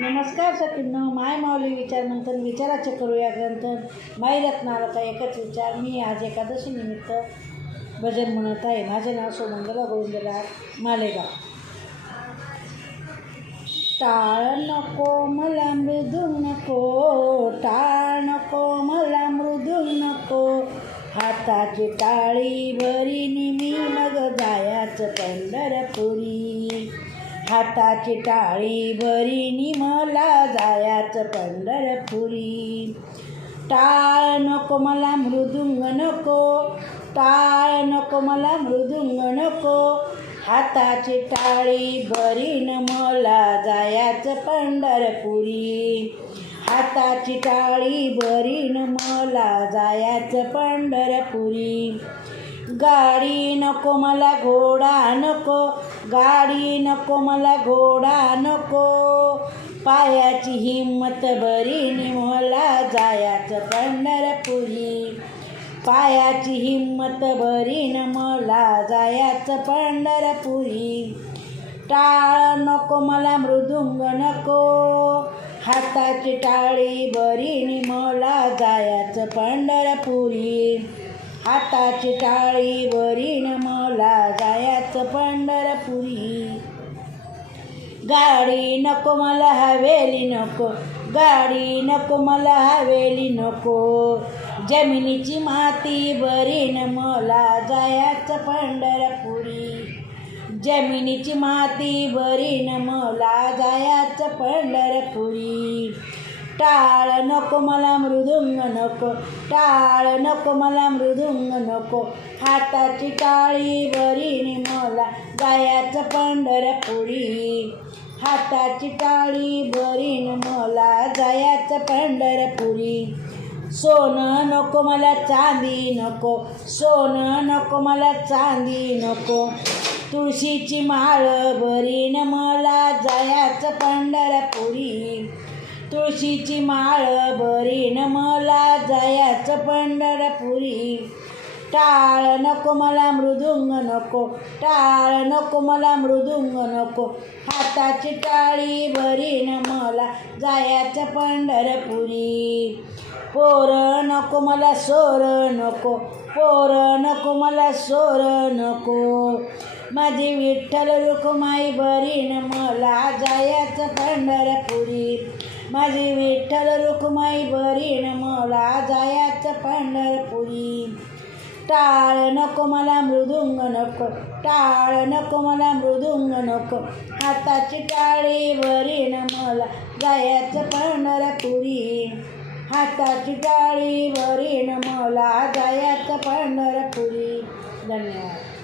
नमस्कार सखींनो, माय माऊली विचार मंथन विचाराचे करूया ग्रंथन. माई रत्नालता एकच विचार. मी आज एकादशी निमित्त भजन म्हणत आहे. माझे नाव सोमंगला गोविंदराव मालेगाव. टाळ नको मला मृदुंग नको, टाळ नको मला मृदुंग नको, हाताची टाळी भरीनी मी मग जायाचं पंढरपुरी. हाताची टाळी भरीनी मला जायाचं पंढरपुरी. टाळ नको मला मृदुंग नको, टाळ नको मला मृदुंग नको, हाताची टाळी भरीन मला जायाचं पंढरपुरी. हाताची टाळी भरीन मला जायाचं पंढरपुरी. गाडी नको मला घोडा नको, गाडी नको मला घोडा नको, पायाची हिम्मत भरीनी मला जायाचं पंढरपुरी. पायाची हिम्मत भरीन मला जायाचं पंढरपुरी. टाळ नको मला मृदुंग नको, हाताची टाळी भरीनी मला जायाचं पंढरपुरी. हाताची टाळी भरीन मला जायाचं पंढरपुरी. गाडी नको मला हवेली नको, गाडी नको मला हवेली नको, जमिनीची माती भरीन मला जायाचं पंढरपुरी. जमिनीची माती भरीन मला जायाचं पंढरपुरी. टाळ नको मला मृदुंग नको, टाळ नको मला मृदुंग नको, हाताची टाळी भरीन मला जायाचं पंढरपुरी. हाताची टाळी भरीन मला जायाचं पंढरपुरी. सोनं नको मला चांदी नको, सोनं नको मला चांदी नको, तुळशीची माळ भरीन मला जायाचं पंढरपुरी. तुळशीची माळ भरीन मला जायाचं पंढरपुरी. टाळ नको मला मृदुंग नको, टाळ नको मला मृदुंग नको, हाताची टाळी भरीन मला जायाचं पंढरपुरी. पोर नको मला सोर नको, पोर नको मला सोर नको, माझी विठ्ठल रुक्माई भरीन मला जायाचं पंढरपुरी. माझी विठ्ठल रुक्माई भरीन मला जायाचं पंढरपुरी. टाळ नको मला मृदुंग नको, टाळ नको मला मृदुंग नको, हाताची टाळी भरीन मला जायाचं पंढरपुरी. हाताची टाळी भरीन मला जायाचं पंढरपुरी. धन्यवाद.